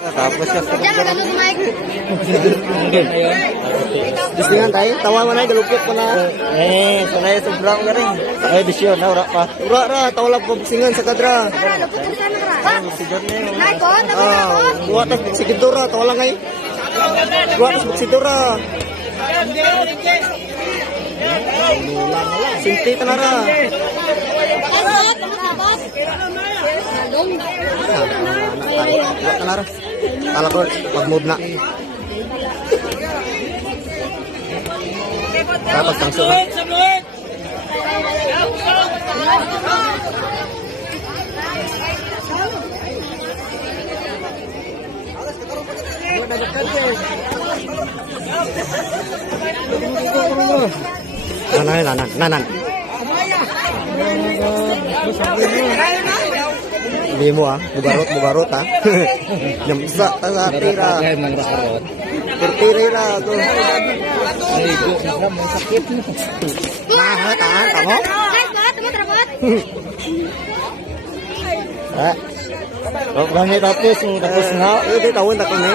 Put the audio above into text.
Tapos ka sa Jangan lalu kumain. Bistingan tayo, tawa mo na, galupit mo na. Sanay sobrang ka rin. Ay, bisyon na, ura pa. Ura ra, tawa lang po bistingan sa kadra. Luput dari sana kera. Sigar na yun. Naik kon, tapi naik kon. Kuha tas sikidura, tawa lang ngay. Kuha tas sikidura. Sinti ka na ra. Abot, abot. Lalong. Kuha ka na ra. Kala ko, mag-move na. Dapat tangso na. Nanan. Hindi mo bugarot ha. Nyamsa sa tira. Tira to. Mahal tahan kamu. Naik banget, teman terabot. Gamit tapos na. Ito tawon na kami.